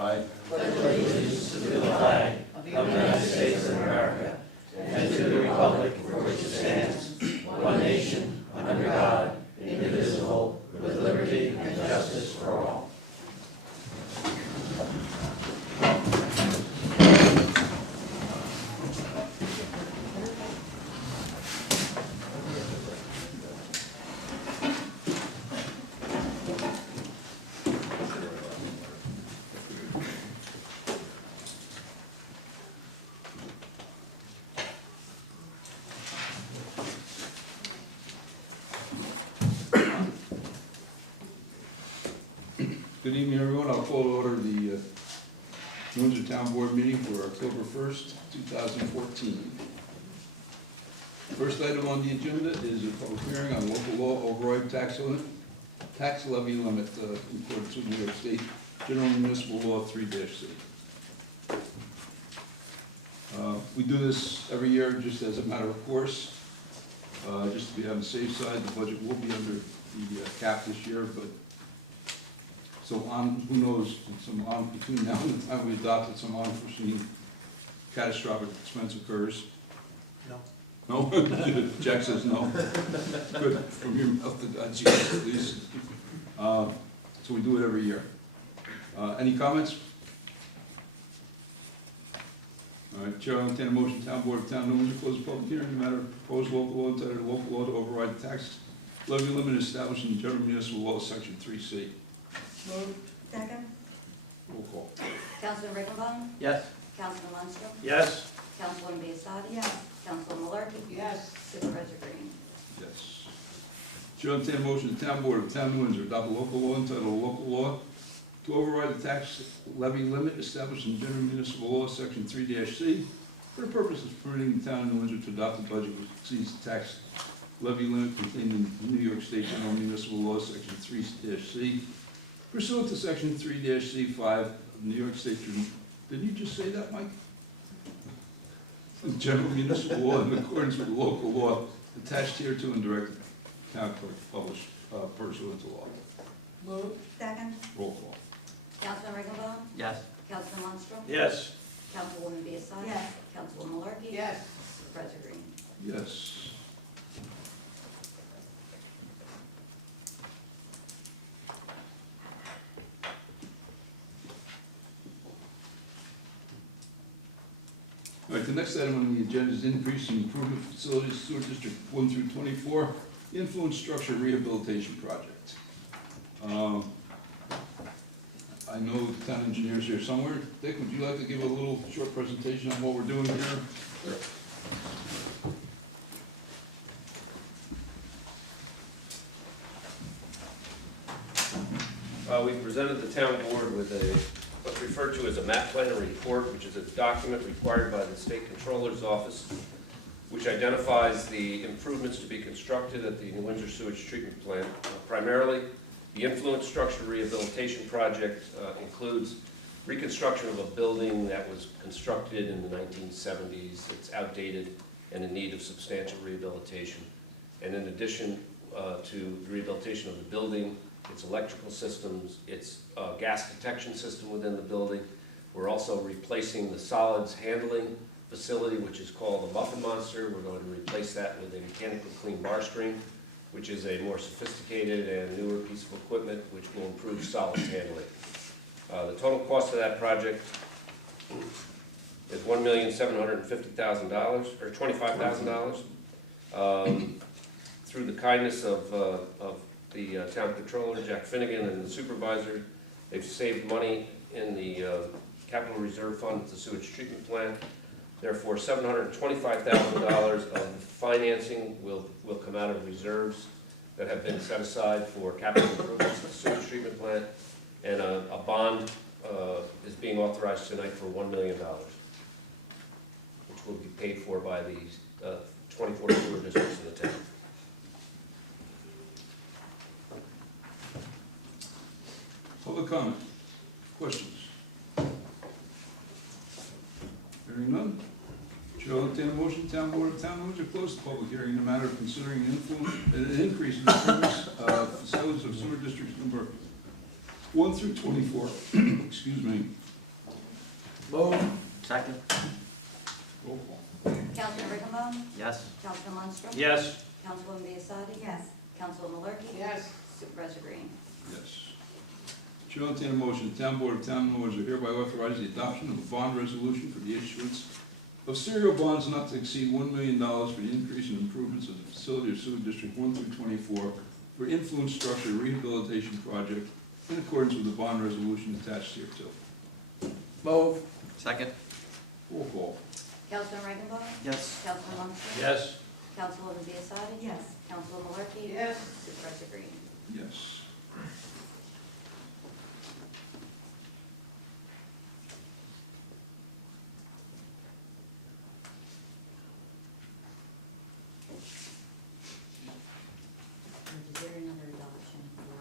I pledge allegiance to the flag of the United States of America and to the republic for which it stands, one nation, under God, indivisible, with liberty and justice for all. Good evening, everyone. I'll call to order the Windsor Town Board meeting for October 1st, 2014. First item on the agenda is a public hearing on local law override tax levy limit in accordance with New York State General Municipal Law 3-C. We do this every year just as a matter of course. Just to be on the safe side, the budget will be under the cap this year, but so on, who knows, some on between now and the time we adopt it, some unforeseen catastrophic expense occurs. No. No? Jack says no. Good, from your mouth to God's ears, please. So we do it every year. Any comments? All right, Chair, I'll entertain a motion, Town Board of Town of Windsor close the public hearing in the matter of proposed local law entitled local law to override the tax levy limit established in the General Municipal Law, Section 3C. Moved. Second. Roll call. Councilman Riggenbaum? Yes. Councilman Lundstrom? Yes. Councilwoman Biassadi? Yes. Councilman Malarkey? Yes. Supervisor Green? Yes. Chair, I'll entertain a motion, the Town Board of Town of Windsor adopt a local law entitled local law to override the tax levy limit established in General Municipal Law, Section 3-C, for the purpose of permitting the Town of Windsor to adopt a budget which exceeds the tax levy limit contained in New York State General Municipal Law, Section 3-C, pursuant to Section 3-C5 of New York State. Didn't you just say that, Mike? General Municipal Law in accordance with the local law attached here to and directed town clerk to publish pursuant to law. Moved. Second. Roll call. Councilman Riggenbaum? Yes. Councilman Lundstrom? Yes. Councilwoman Biassadi? Yes. Councilwoman Malarkey? Yes. Supervisor Green? Yes. All right, the next item on the agenda is increase in improvement facilities, sewer district 1 through 24, influence structure rehabilitation project. I know the town engineer's here somewhere. Dick, would you like to give a little short presentation on what we're doing here? We presented the town board with what's referred to as a map plan report, which is a document required by the state controller's office, which identifies the improvements to be constructed at the New Windsor sewage treatment plant. Primarily, the influence structure rehabilitation project includes reconstruction of a building that was constructed in the 1970s. It's outdated and in need of substantial rehabilitation. And in addition to the rehabilitation of the building, its electrical systems, its gas detection system within the building. We're also replacing the solids handling facility, which is called the Muffin Monster. We're going to replace that with a mechanically clean bar stream, which is a more sophisticated and newer piece of equipment which will improve solids handling. The total cost of that project is $1,750,000 or $25,000. Through the kindness of the town controller, Jack Finnegan, and the supervisor, they've saved money in the capital reserve fund at the sewage treatment plant. Therefore, $725,000 of financing will come out of reserves that have been set aside for capital improvements at the sewage treatment plant, and a bond is being authorized tonight for $1 million, which will be paid for by the 24 sewer districts in the town. Public comment? Questions? Hearing none? Chair will entertain a motion, Town Board of Town of Windsor close the public hearing in the matter of considering an increase in the service facilities of sewer districts number 1 through 24. Excuse me. Move. Second. Roll call. Councilman Riggenbaum? Yes. Councilman Lundstrom? Yes. Councilwoman Biassiatti? Yes. Councilwoman Malarkey? Yes. Supervisor Green? Yes. Chair will entertain a motion, the Town Board of Town of Windsor hereby authorizes the adoption of a bond resolution for the issuance of serial bonds not to exceed $1 million for the increase and improvements of the facility of sewer district 1 through 24 for influence structure rehabilitation project in accordance with the bond resolution attached here too. Move. Second. Roll call. Councilman Riggenbaum? Yes. Councilman Lundstrom? Yes. Councilwoman Biassiatti? Yes. Councilwoman Malarkey? Yes. Supervisor Green? Yes. Is there another adoption for,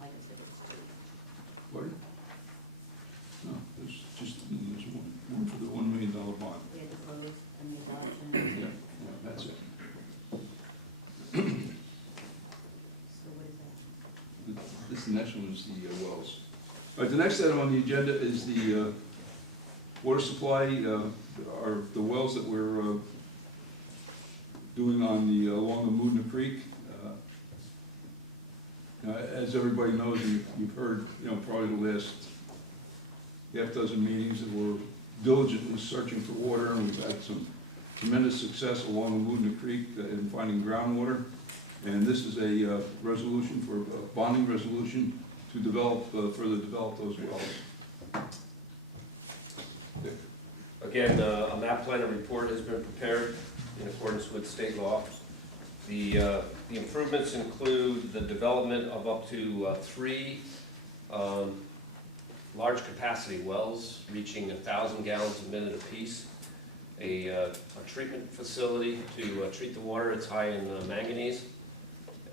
like I said, it's two. Pardon? No, there's one for the $1 million bond. We had to close and the adoption. Yeah, that's it. So what is that? This next one is the wells. All right, the next item on the agenda is the water supply, are the wells that we're doing on the, along the Moodna Creek. As everybody knows, you've heard, probably the last half dozen meetings that we're diligently searching for water, and we've had some tremendous success along the Moodna Creek in finding groundwater. And this is a resolution for, a bonding resolution to develop, further develop those wells. Dick? Again, a map plan and report has been prepared in accordance with state law. The improvements include the development of up to 3 large capacity wells reaching 1,000 gallons a minute apiece, a treatment facility to treat the water. It's high in manganese.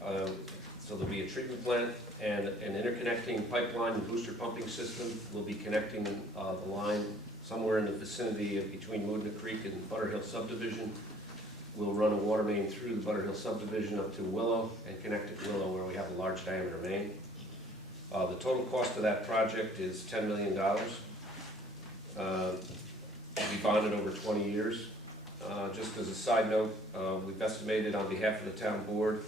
So there'll be a treatment plant and an interconnecting pipeline and booster pumping system. We'll be connecting the line somewhere in the vicinity of between Moodna Creek and Butterhill subdivision. We'll run a water main through the Butterhill subdivision up to Willow and connect it to Willow where we have a large diameter main. The total cost of that project is $10 million. It'll be bonded over 20 years. Just as a side note, we've estimated on behalf of the town board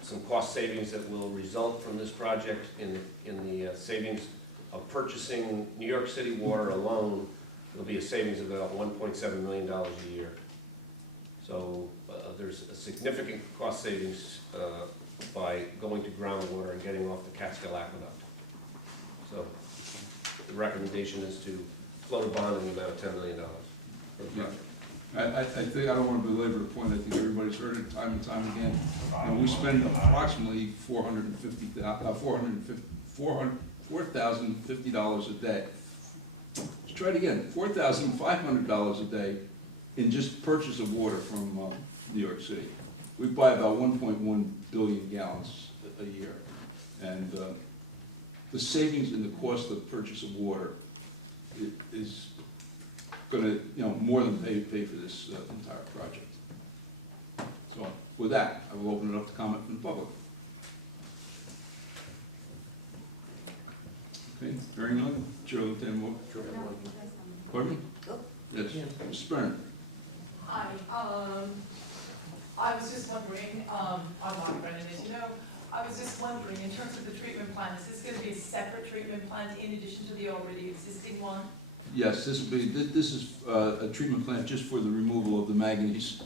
some cost savings that will result from this project in the savings of purchasing New York City water alone. There'll be a savings of about $1.7 million a year. So there's a significant cost savings by going to groundwater and getting off the Catskill Aqueduct. So the recommendation is to float a bond in the amount of $10 million for the project. I think, I don't want to belabor the point, I think everybody's heard it time and time again. And we spend approximately $4,050 a day. Let's try it again, $4,500 a day in just purchase of water from New York City. We buy about 1.1 billion gallons a year. And the savings in the cost of purchase of water is going to, more than pay for this entire project. So with that, I will open it up to comment from the public. Okay, hearing none, Chair will entertain a motion. No, you guys have- Pardon me? Go. Yes, Mr. Byrne. Hi, I was just wondering, I'm Mark Brennan, as you know, I was just wondering, in terms of the treatment plant, is this gonna be a separate treatment plant in addition to the already existing one? Yes, this is a treatment plant just for the removal of the manganese.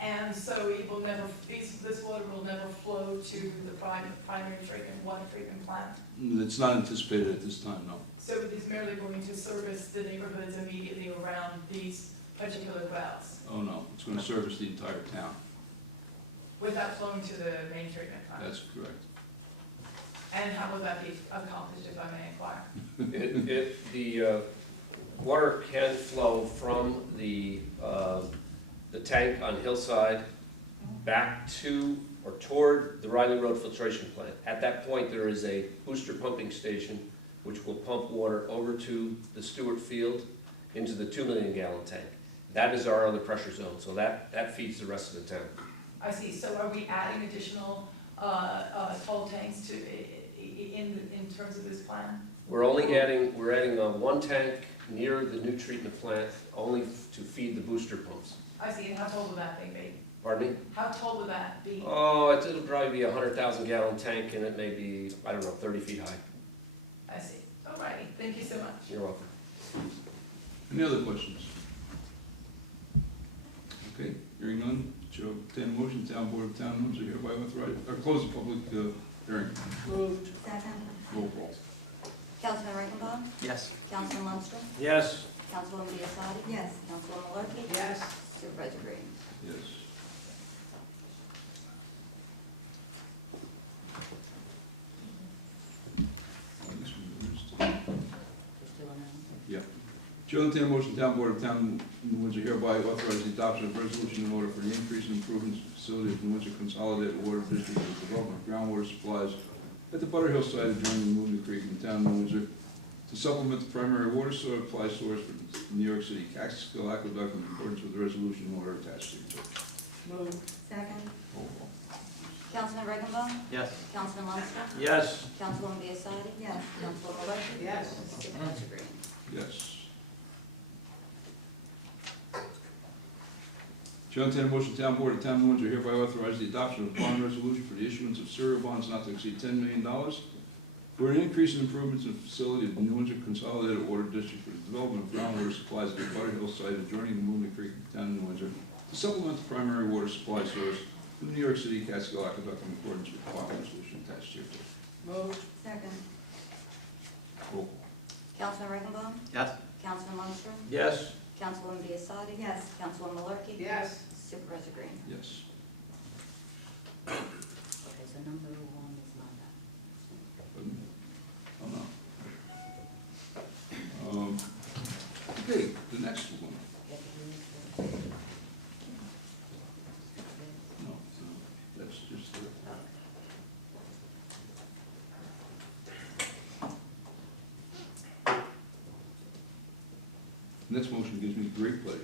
And so it will never, this water will never flow to the primary treatment, water treatment plant? It's not anticipated at this time, no. So it is merely going to service the neighborhoods immediately around these particular wells, Oh, no, it's going to service the entire town. without flowing to the main treatment plant? That's correct. And how will that be accomplished, if I may inquire? The water can flow from the tank on Hillside back to or toward the Riley Road filtration plant. At that point, there is a booster pumping station which will pump water over to the Stewart Field into the 2 million gallon tank. That is our other pressure zone, so that feeds the rest of the town. I see, so are we adding additional, toll tanks to, in terms of this plan? We're adding one tank near the new treatment plant, only to feed the booster pumps. I see, and how tall would that thing be? Pardon me? How tall would that be? Oh, it'll probably be a 100,000 gallon tank, and it may be, I don't know, 30 feet high. I see, all righty, thank you so much. You're welcome. Any other questions? Okay, hearing none, Chair will entertain a motion, Town Board of Town of Windsor hereby authorize, close the public hearing. Moved. Second. Roll call. Councilman Riggenbaum? Yes. Councilman Lundstrom? Yes. Councilwoman Biassadi? Yes. Councilwoman Malarkey? Yes. Supervisor Green? Yes. There's two on that one. Yeah. Chair will entertain a motion, Town Board of Town of Windsor hereby authorize the adoption of resolution in order for the increase and improvements to facilities of the Windsor Consolidated Water District for the development of groundwater supplies at the Butter Hill site adjoining Moving Creek in the town of Windsor to supplement the primary water supply source for the New York City Catskill Aqueduct in accordance with the resolution order attached to it. Moved. Second. Roll call. Councilman Riggenbaum? Yes. Councilman Lundstrom? Yes. Councilwoman Biassadi? Yes. Councilwoman Malarkey? Yes. Supervisor Green? Yes. Chair will entertain a motion, Town Board of Town of Windsor hereby authorize the adoption of a bond resolution for the issuance of serial bonds not to exceed $10 million for an increase in improvements in the facility of the New Windsor Consolidated Water District for the development of groundwater supplies at the Butter Hill site adjoining the Moving Creek in the town of New Windsor to supplement the primary water supply source from the New York City Catskill Aqueduct in accordance with the following resolution attached here. Moved. Second. Roll call. Councilman Riggenbaum? Yes. Councilman Lundstrom? Yes. Councilwoman Biassadi? Yes. Councilwoman Malarkey? Yes. Supervisor Green? Yes. Okay, so number one is not that. Oh, no. Okay, the next one. No, that's just the. Next motion gives me great pleasure.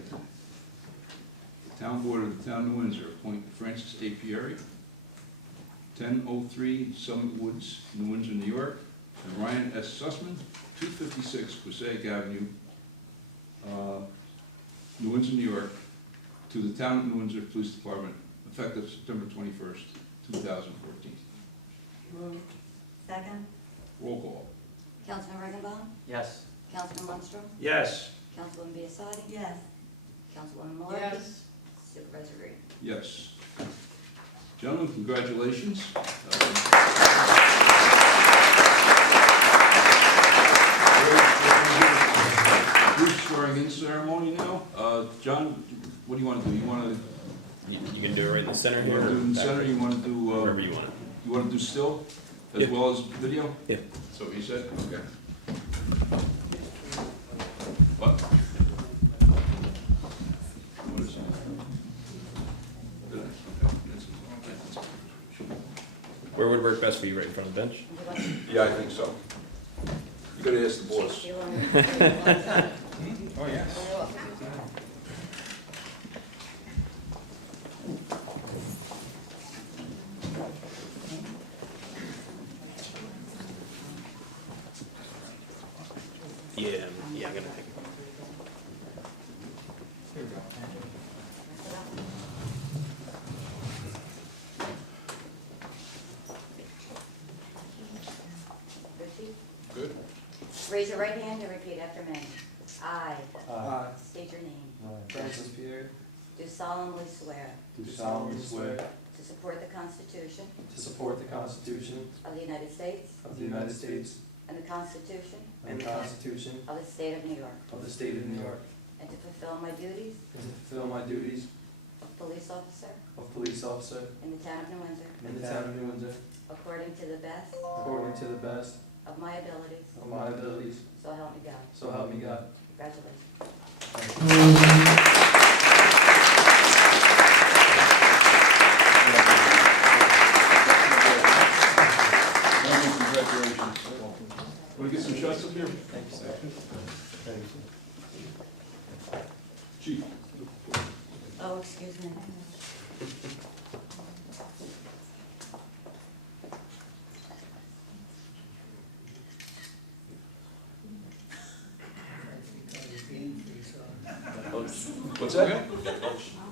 The Town Board of the Town of Windsor appoint Francis A. Pieri, 1003 Summit Woods, New Windsor, New York, and Ryan S. Sussman, 256 Passaic Avenue, New Windsor, New York, to the Town of New Windsor Police Department, effective September 21st, 2014. Moved. Second. Roll call. Councilman Riggenbaum? Yes. Councilman Lundstrom? Yes. Councilwoman Biassadi? Yes. Councilwoman Malarkey? Yes. Supervisor Green? Yes. Gentlemen, congratulations. Group swearing in ceremony now. John, what do you want to do? You want to You can do it right in the center do here. it or in the back- center? You want to do, Wherever you want it. you want to do still as Yeah. well as video? Yeah. So you said, okay. What? What is it? Did I? Okay, that's- Where would work best for you, right in front of the bench? Yeah, I think so. You gotta ask the boss. Oh, yeah. Yeah, I'm gonna take it. Good. Raise your right hand and repeat after me. I I, state your name. Francis Pierre, Do solemnly swear do solemnly swear to support the Constitution to support the Constitution of the United States of the United States and the Constitution and the Constitution of the State of New York, of the State of New York, and to fulfill my duties and to fulfill my duties of police officer of police officer in the town of New Windsor, in the town of New Windsor, according to the best according to the best of my abilities, of my abilities, so help me God. so help me God. Congratulations. Congratulations. Want to get some shots up here? Thank you, sir. Chief. Oh, excuse me. What's that?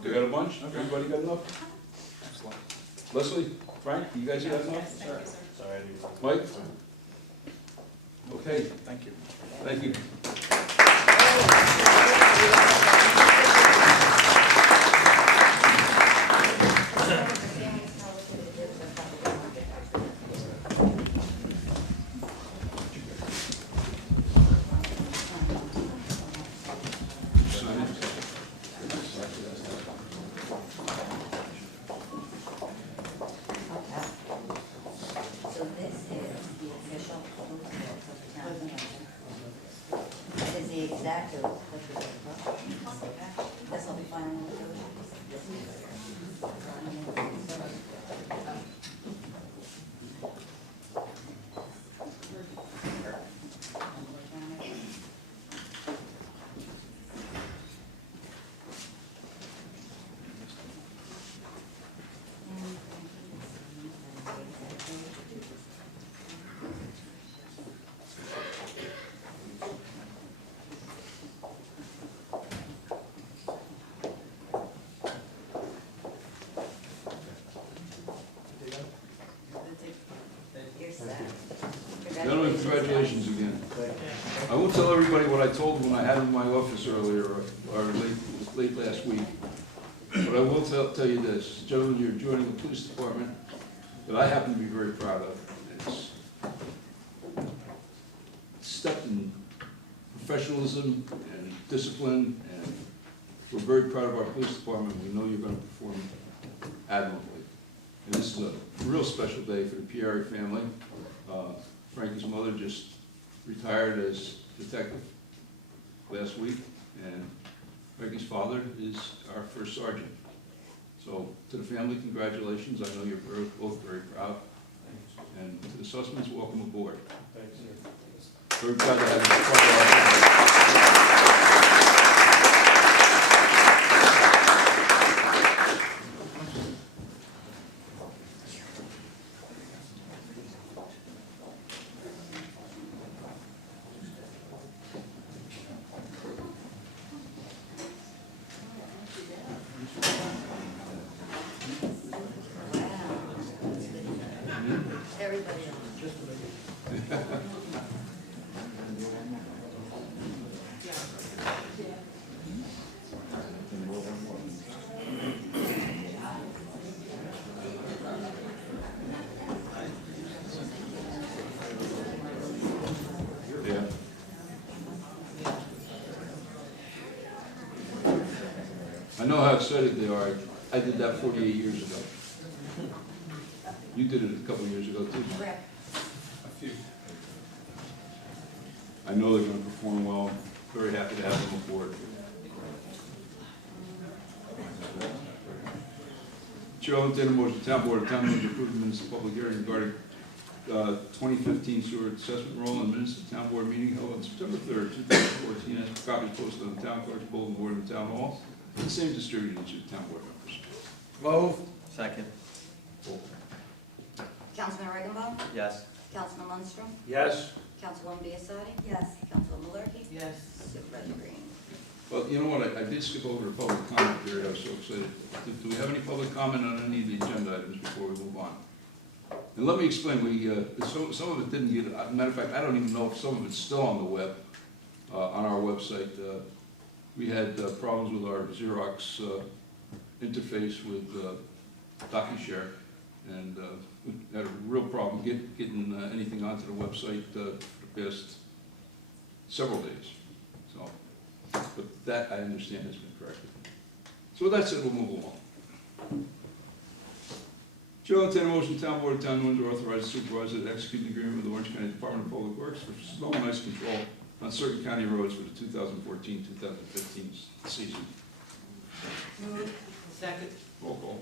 You got a bunch? Everybody got enough? Leslie, Frank, you guys got enough? Thank you, sir. Sorry. Mike? Okay, Thank you. thank you. Sign it. Okay. So this is the official oath of the town of Windsor. That is the exact oath that we did. Okay. This will be final with the this is. You're set. Gentlemen, congratulations again. I won't tell everybody what I told them when I had them in my office earlier, or late last week. But I will tell you this, gentlemen, you're joining the police department that I happen to be very proud of. It's stepped in professionalism and discipline, and we're very proud of our police department. We know you're gonna perform admirably. And this is a real special day for the Pierre family. Frankie's mother just retired as detective last week, and Frankie's father is our first sergeant. So to the family, congratulations. I know you're both very proud. And to the Sussmans, welcome aboard. Very proud to have you as part of our family. Everybody. Yeah. I know how excited they are. I did that 48 years ago. You did it a couple of years ago, too. A few. I know they're gonna perform well. Very happy to have them aboard. Chair will entertain a motion, the town board of town meeting to approve the minutes of public hearing regarding 2015 sewer assessment roll and minutes of town board meeting held on September 3rd, 2014, as copies posted on the town clerk's bulletin board in the town hall, and the same distributed to the town board members. Move. Second. Councilman Riggenbaum? Yes. Councilman Lundstrom? Yes. Councilwoman Biassiatti? Yes. Councilwoman Malarkey? Yes. Supervisor Green? Well, you know what, I did skip over the public comment period, I was so excited. Do we have any public comment on any of the agenda items before we move on? And let me explain, some of it didn't get, matter of fact, I don't even know if some of it's still on the web, on our website. We had problems with our Xerox interface with DocuShare, and we had a real problem getting anything onto the website for the past several days. So, but that, I understand, has been corrected. So with that said, we'll move along. Chair will entertain a motion, town board of town of Windsor authorize the supervisor to execute an agreement with the Orange County Department of Public Works for snow and ice control on certain county roads for the 2014-2015 season. Move. Second. Roll call.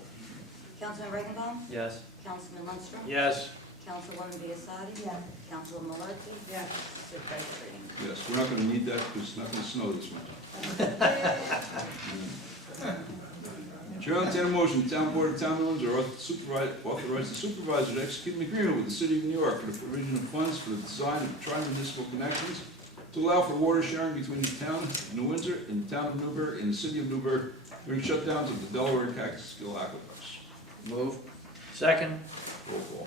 Councilman Riggenbaum? Yes. Councilman Lundstrom? Yes. Councilwoman Biassiatti? Yes. Councilwoman Malarkey? Yes. Supervisor Green? Yes, we're not gonna need that because it's not gonna snow this winter. Chair will entertain a motion, town board of town of Windsor authorize the supervisor to execute an agreement with the city of New York for the provision of funds for the design of tri-municipal connections to allow for water sharing between the town of New Windsor and the town of Newburgh and the city of Newburgh during shutdowns of the Delaware and Catskill aqueducts. Move. Second. Roll call.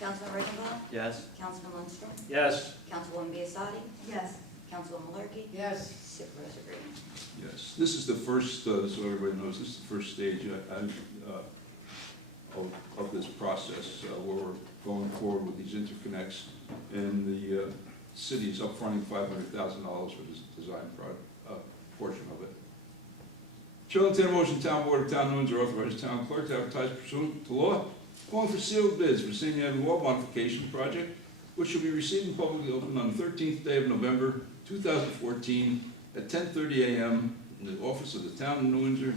Councilman Riggenbaugh? Yes. Councilman Lundstrom? Yes. Councilwoman Biassiatti? Yes. Councilwoman Malarkey? Yes. Supervisor Green? Yes, this is the first, so everybody knows, this is the first stage of this process where we're going forward with these interconnects, and the city is upfronting $500,000 for this design portion of it. Chair will entertain a motion, Town Board of Town of Windsor authorize town clerk to advertise pursuant to law, calling for sealed bids for St. Anne Wall Modification Project, which shall be received and publicly opened on the 13th day of November 2014 at 10:30 a.m. in the office of the Town of New Windsor.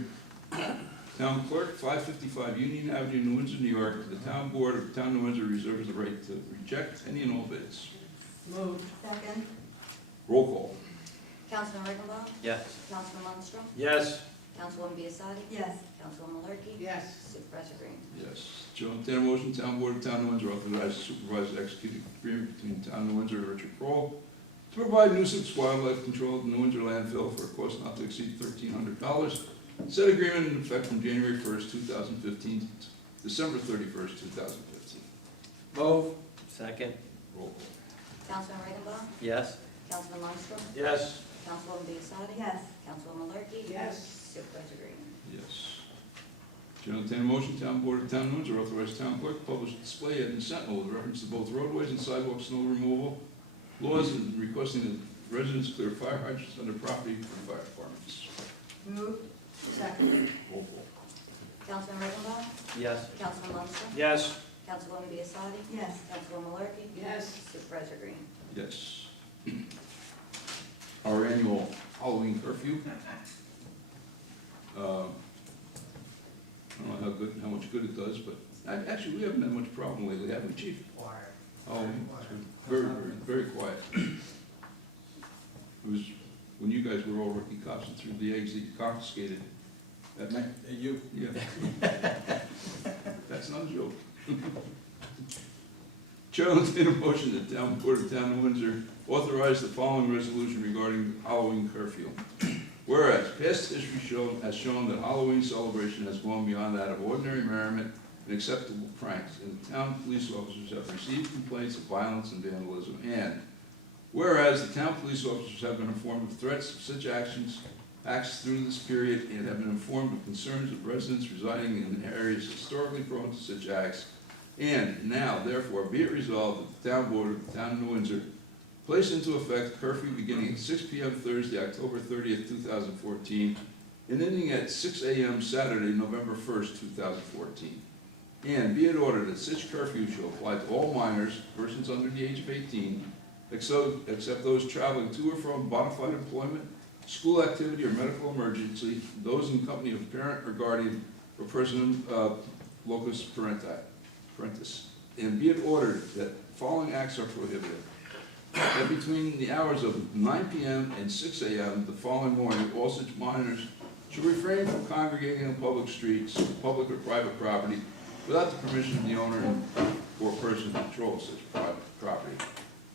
Town Clerk, 555 Union Avenue, New Windsor, New York. The Town Board of Town of New Windsor reserves the right to reject any and all bids. Moved. Second. Roll call. Councilman Riggenbaugh? Yes. Councilman Lundstrom? Yes. Councilwoman Biassiatti? Yes. Councilwoman Malarkey? Yes. Supervisor Green? Yes. Chair will entertain a motion, Town Board of Town of New Windsor authorize the supervisor to execute an agreement between Town of New Windsor and Richard Kroll to provide nuisance wildlife control at the New Windsor landfill for a cost not to exceed $1,300. Said agreement in effect from January 1st, 2015 to December 31st, 2015. Move. Second. Roll call. Councilman Riggenbaugh? Yes. Councilman Lundstrom? Yes. Councilwoman Biassiatti? Yes. Councilwoman Malarkey? Yes. Supervisor Green? Yes. Chair will entertain a motion, Town Board of Town of Windsor authorize town clerk to publish a display ad in the Sentinel with reference to both roadways and sidewalk snow removal laws and requesting that residents clear fire hydrants on their property for fire departments. Moved. Second. Roll call. Councilman Riggenbaugh? Yes. Councilman Lundstrom? Yes. Councilwoman Biassiatti? Yes. Councilwoman Malarkey? Yes. Supervisor Green? Yes. Our annual Halloween curfew. I don't know how much good it does, but actually, we haven't had much problem lately, have we, Chief? Quiet. Halloween, very, very, very quiet. It was when you guys were all rookie cops and threw the eggs that you confiscated. That meant, You. yeah. That's not a joke. Chair will entertain a motion that Town Board of Town of Windsor authorize the following resolution regarding Halloween curfew. Whereas past history has shown that Halloween celebration has gone beyond that of ordinary merriment and acceptable pranks, and the town police officers have received complaints of violence and vandalism, and whereas the town police officers have been informed of threats of such acts through this period and have been informed of concerns of residents residing in areas historically prone to such acts, and now, therefore, be it resolved that the Town Board of the Town of New Windsor place into effect curfew beginning at 6 p.m. Thursday, October 30th, 2014, and ending at 6 a.m. Saturday, November 1st, 2014. And be it ordered that such curfew shall apply to all minors, persons under the age of 18, except those traveling to or from bona fide employment, school activity, or medical emergency, those in company of parent or guardian or person locus parentis. And be it ordered that following acts are prohibited. That between the hours of 9 p.m. and 6 a.m. the following morning, all such minors should refrain from congregating on public streets, public or private property, without the permission of the owner or person who controls such private property,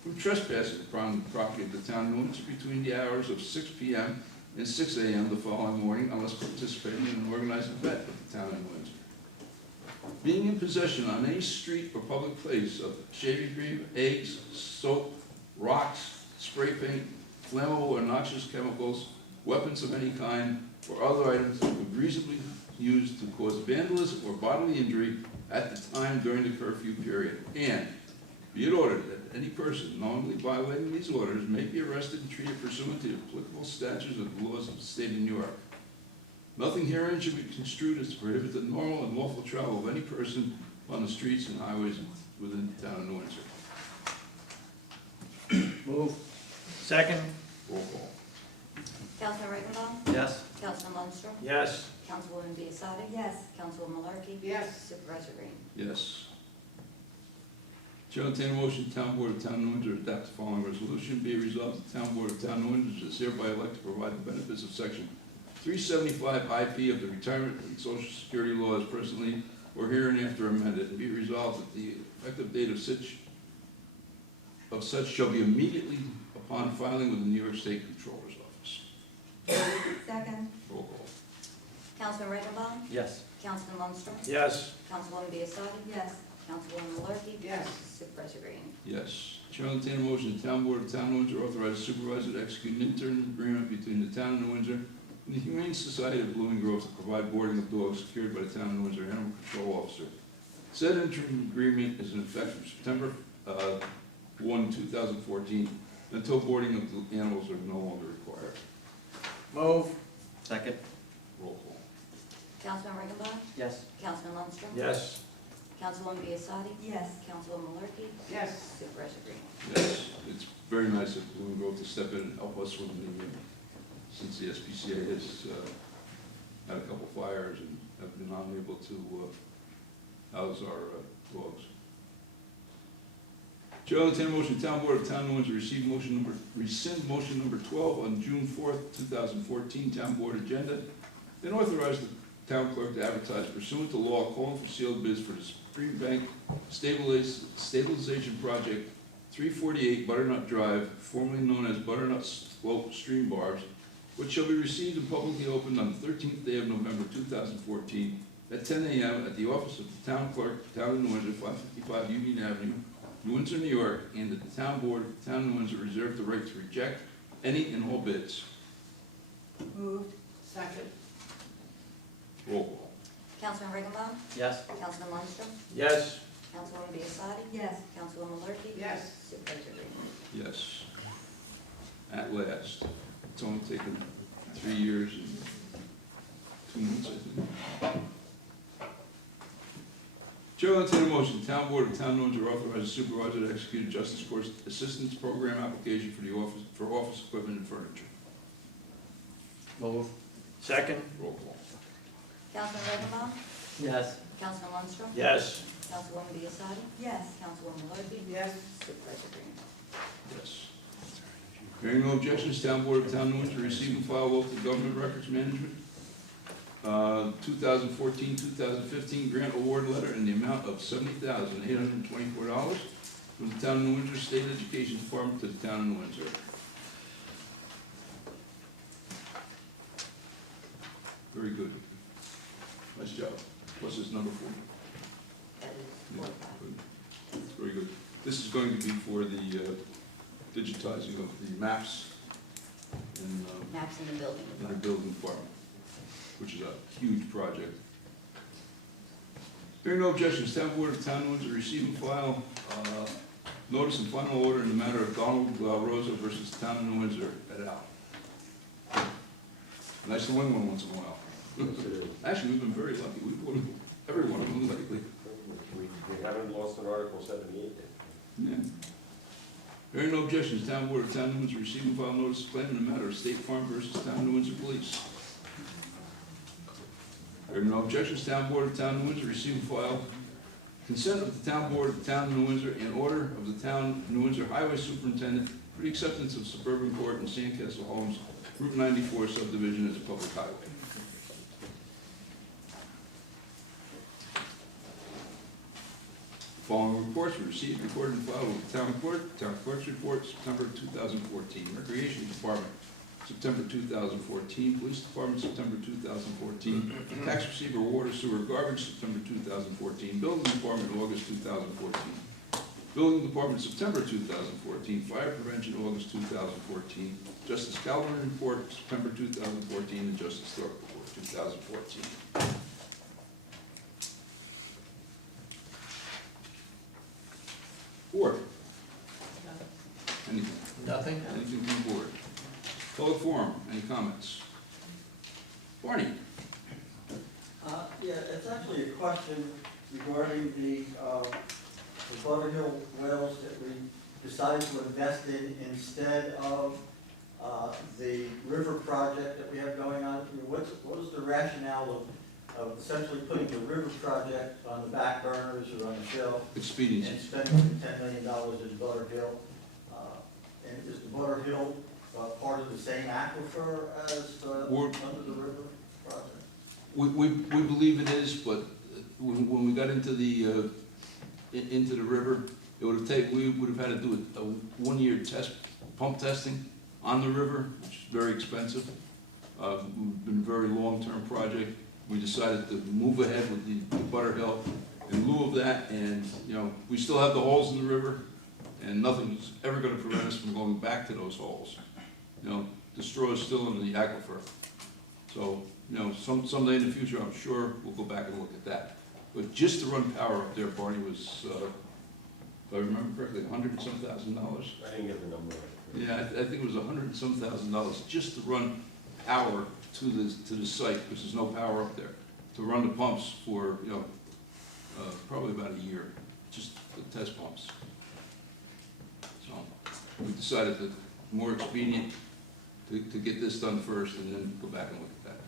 from trespassing upon the property of the town of New Windsor between the hours of 6 p.m. and 6 a.m. the following morning, unless participating in an organized event of the town of New Windsor. Being in possession on any street or public place of shaving cream, eggs, soap, rocks, spray paint, flammable or noxious chemicals, weapons of any kind, or other items that would reasonably used to cause vandalism or bodily injury at the time during the curfew period. And be it ordered that any person knowingly violating these orders may be arrested and treated pursuant to the applicable statutes of the laws of the state of New York. Nothing herein should be construed as to prohibit the normal and lawful travel of any person on the streets and highways within the town of New Windsor. Move. Second. Roll call. Councilman Riggenbaugh? Yes. Councilman Lundstrom? Yes. Councilwoman Biassiatti? Yes. Councilwoman Malarkey? Yes. Supervisor Green? Yes. Chair will entertain a motion, Town Board of Town of New Windsor adopt the following resolution. Be it resolved, the Town Board of Town of New Windsor is hereby elected to provide the benefits of Section 375 IP of the Retirement and Social Security laws presently or hereinafter amended, and be it resolved that the effective date of such shall be immediately upon filing with the New York State Controller's Office. Second. Roll call. Councilman Riggenbaum? Yes. Councilman Lundstrom? Yes. Councilwoman Biassiatti? Yes. Councilwoman Malarkey? Yes. Supervisor Green? Yes. Chair will entertain a motion, the Town Board of Town of Windsor authorize the supervisor to execute an interim agreement between the Town of New Windsor and the Humane Society of Blooming Grove to provide boarding of dogs secured by the Town of New Windsor Animal Control Officer. Said interim agreement is in effect from September 1, 2014, until boarding of the animals are no longer required. Move. Second. Roll call. Councilman Riggenbaum? Yes. Councilman Lundstrom? Yes. Councilwoman Biassiatti? Yes. Councilwoman Malarkey? Yes. Supervisor Green? Yes, it's very nice of Blooming Grove to step in and help us with the, since the SPCA has had a couple fires and have been unable to house our dogs. Chair will entertain a motion, Town Board of Town of New Windsor rescind motion number 12 on June 4th, 2014, Town Board agenda, and authorize the Town Clerk to advertise pursuant to law calling for sealed bids for the Spring Bank Stabilization Project, 348 Butternut Drive, formerly known as Butternut Slope Stream Barbs, which shall be received and publicly opened on the 13th day of November 2014 at 10 a.m. at the office of the Town Clerk, Town of New Windsor, 555 Union Avenue, New Windsor, New York, and that the Town Board of the Town of New Windsor reserve the right to reject any and all bids. Moved. Second. Roll call. Councilman Riggenbaum? Yes. Councilman Lundstrom? Yes. Councilwoman Biassiatti? Yes. Councilwoman Malarkey? Yes. Supervisor Green? Yes. At last. It's only taken 3 years and 2 months, I think. Chair will entertain a motion, Town Board of Town of New Windsor authorize the supervisor to execute a Justice Court Assistance Program application for office equipment and furniture. Move. Second. Roll call. Councilman Riggenbaum? Yes. Councilman Lundstrom? Yes. Councilwoman Biassiatti? Yes. Councilwoman Malarkey? Yes. Supervisor Green? Yes. Hearing no objections, Town Board of Town of New Windsor receive and file local government records management 2014-2015 grant award letter in the amount of $70,824 from the Town of New Windsor State Education Department to the Town of New Windsor. Very good. Nice job. What's this number for? That is Yeah, 45. good. Very good. This is going to be for the digitizing of the maps in Maps in the building the department. building department, which is a huge project. Hearing no objections, Town Board of Town of Windsor receive and file notice and final order in the matter of Donald Rosa versus Town of New Windsor et al. Nice to win one once in a while. Actually, we've been very lucky. We've won every one of them lately. We haven't lost an Article 78 yet. Yeah. Hearing no objections, Town Board of Town of New Windsor receive and file notice of claim in the matter of State Farm versus Town of New Windsor Police. Hearing no objections, Town Board of Town of New Windsor receive and file consent of the Town Board of Town of New Windsor and order of the Town of New Windsor Highway Superintendent for the acceptance of Suburban Court and Sandcastle Homes Route 94 subdivision as a public highway. Following reports were received, recorded, and filed with the Town Clerk. Town Clerk's report, September 2014. Recreation Department, September 2014. Police Department, September 2014. Tax Receiver, Water, Sewer, Garbage, September 2014. Building Department, August 2014. Building Department, September 2014. Fire Prevention, August 2014. Justice Calhoun Report, September 2014. And Justice Thorpe Report, 2014. Board. Anything? Nothing? Anything from the board? Public forum, any comments? Barney? Yeah, it's actually a question regarding the Butterhill wells that we decided to invest in instead of the river project that we have going on. I mean, what is the rationale of essentially putting the river project on the back burners or on the shelf Expediency. and spending $10 million in Butterhill? And is the Butterhill part of the same aquifer as under the river project? We believe it is, but when we got into the river, we would have had to do a 1-year test pump testing on the river, which is very expensive. We've been a very long-term project. We decided to move ahead with the Butterhill in lieu of that, and, you know, we still have the holes in the river, and nothing's ever gonna prevent us from going back to those holes. You know, the straw is still in the aquifer. So, you know, someday in the future, I'm sure we'll go back and look at that. But just to run power up there, Barney, was, if I remember correctly, $100 and some thousand. I didn't get the number. Yeah, I think it was $100 and some thousand just to run power to the site, because there's no power up there. To run the pumps for, you know, probably about a year, just the test pumps. So we decided that more expedient to get this done first and then go back and look at that.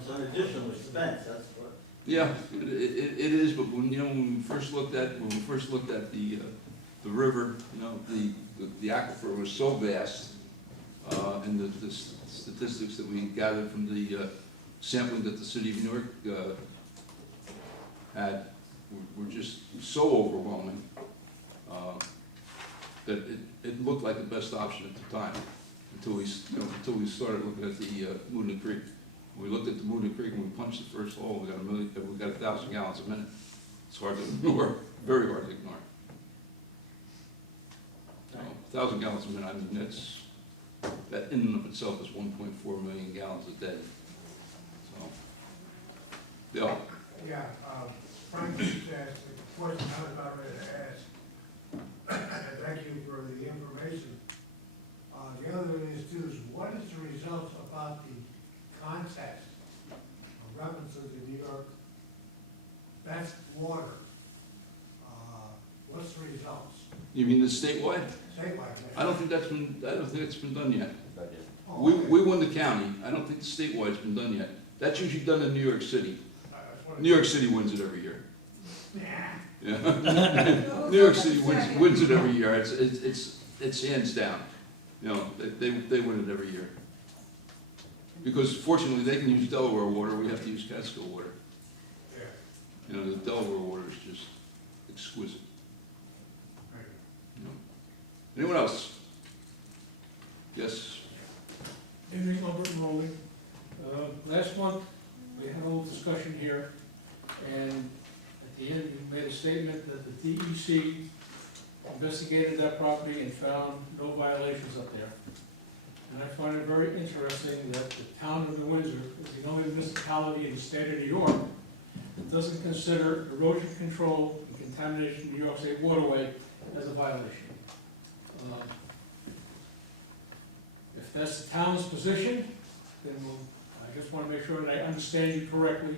It's an additional expense, that's what. Yeah, it is, but when, you know, when we first looked at the river, you know, the aquifer was so vast, and the statistics that we gathered from the sampling that the city of Newark had were just so overwhelming that it looked like the best option at the time, until we started looking at the Moodna Creek. When we looked at the Moodna Creek and we punched the first hole, we got 1,000 gallons a minute. It's hard to ignore, very hard to ignore. So, 1,000 gallons a minute, I mean, that in and of itself is 1.4 million gallons a day. So, yeah. Yeah, Frank just asked a question I was about ready to ask. And thank you for the information. The other thing is too, is what is the results about the contest of references in New York? Best water. What's the results? You mean the statewide? Statewide. I don't think it's been done yet. Oh, We won the county. I don't think the statewide has been done yet. That's usually done in New York City. that's what New York City wins it every year. Nah. Yeah. New York City wins it every year. It's hands down. You know, they win it every year. Because fortunately, they can use Delaware water. We have to use Catskill water. Yeah. You know, the Delaware water is just exquisite. Right. You know. Anyone else? Yes. Henry Albert Rowley. Last month, we had a little discussion here, and at the end, you made a statement that the DEC investigated that property and found no violations up there. And I find it very interesting that the town of New Windsor is the only municipality in the state of New York that doesn't consider erosion control and contamination of New York State waterway as a violation. If that's the town's position, then I just want to make sure that I understand you correctly,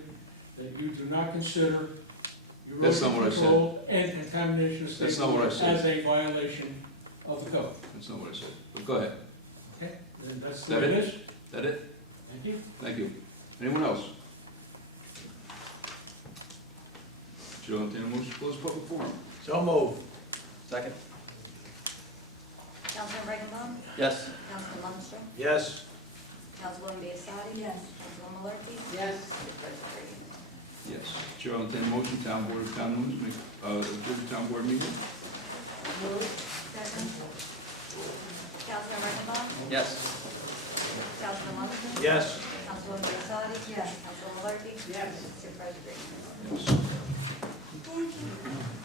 that you do not consider That's not erosion what I said. control and contamination of state That's not what I water said. as a violation of the code. That's not what I said. But go ahead. Okay, then that's That the way it it? is. That it? Thank you. Thank you. Anyone else? Chair will entertain a motion to close public forum. So move. Second. Councilman Regenbaum? Yes. Councilman Lundstrom? Yes. Councilwoman Biassiatti? Yes. Councilwoman Malarkey? Yes. Supervisor Brady? Yes. Chair will entertain a motion, town board of town Windsor, make, adjourn the town board meeting. Move. Second. Councilman Regenbaum? Yes. Councilman Lundstrom? Yes. Councilwoman Biassiatti? Yes. Councilwoman Malarkey? Yes. Supervisor Brady? Yes. Thank you.